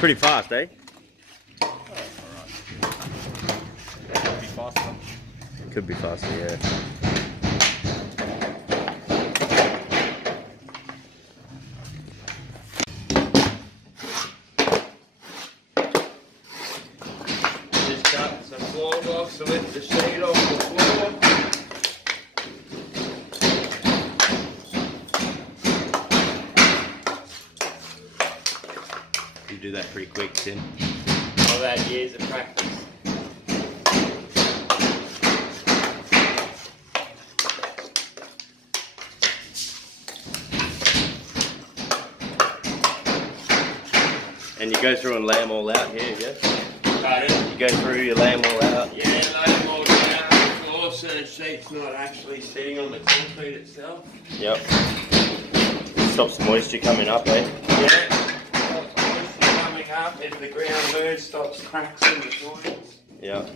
Pretty fast, eh? Oh, alright. Could be faster. Could be faster, yeah. Just cut some floor blocks to lift the sheet off the floor. You do that pretty quick, Tim. I've had years of practice. And you go through and lay them all out here, yeah? Pardon? You go through, you lay them all out. Yeah, lay them all down on the floor so the sheet's not actually sitting on the concrete itself. Yep. Stops the moisture coming up, eh? Yeah. Stops moisture coming up if the ground moves, stops cracks in the joints. Yep.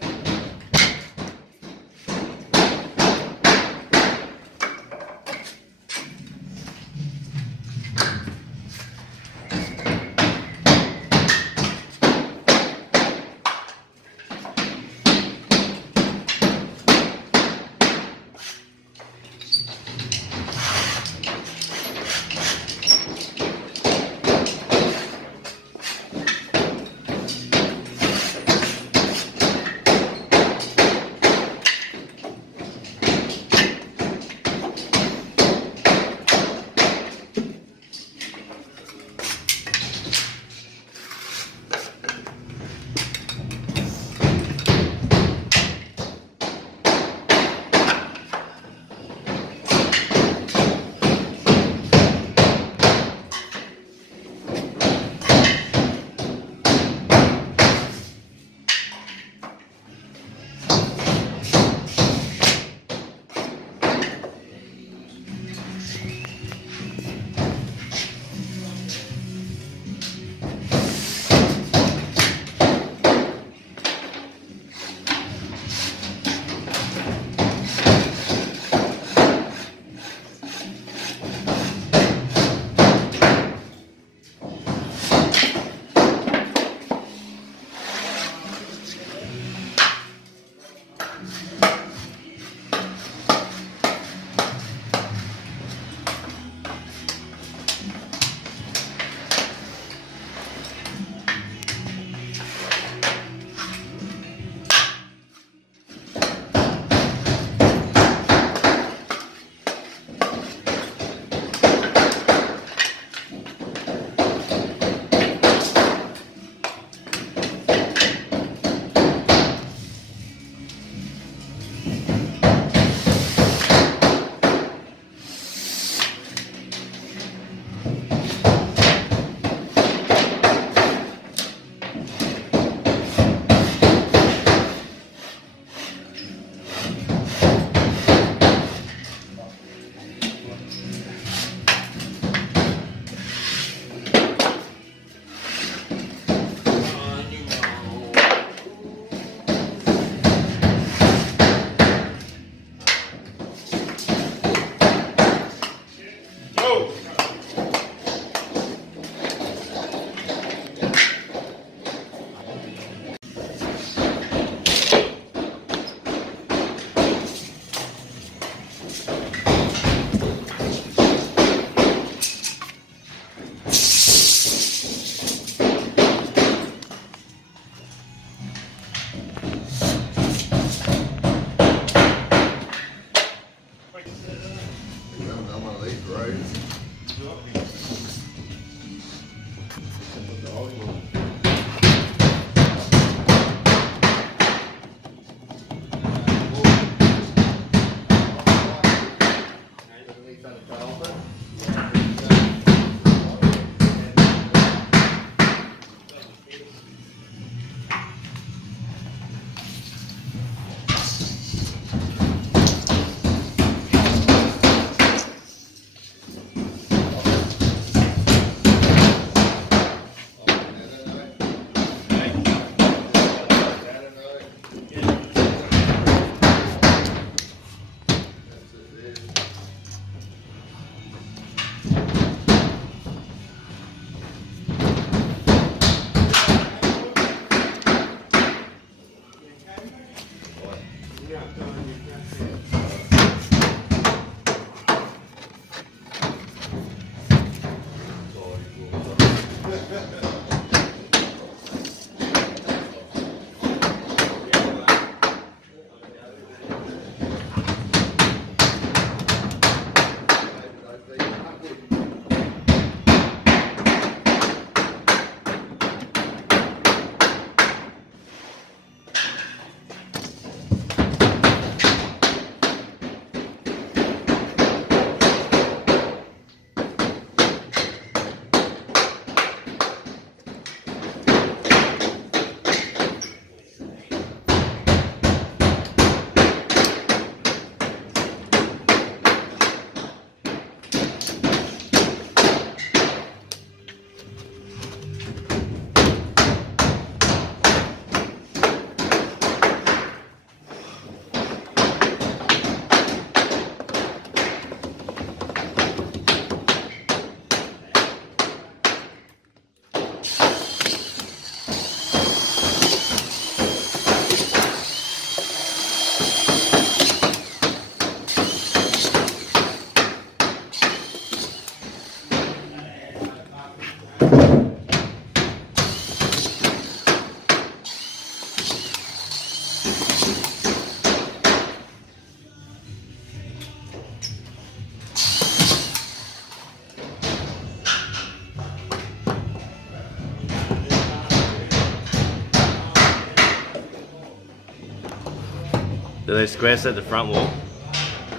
So they square set the front wall.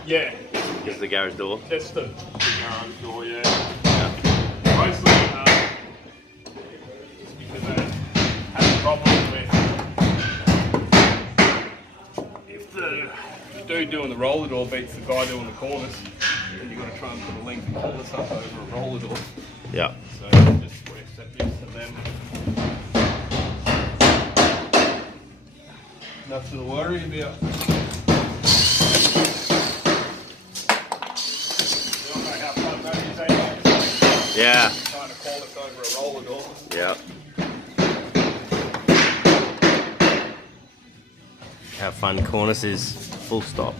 Yeah. Is the garage door. That's the garage door, yeah. Mostly just because they have a problem with if the dude doing the roller door beats the guy doing the cornice, then you've got to try and put a length of cornice up over a roller door. Yeah. So just square set this and then nothing to worry about. Yeah. Trying to cornice over a roller door. Yeah. How fun cornice is, full stop.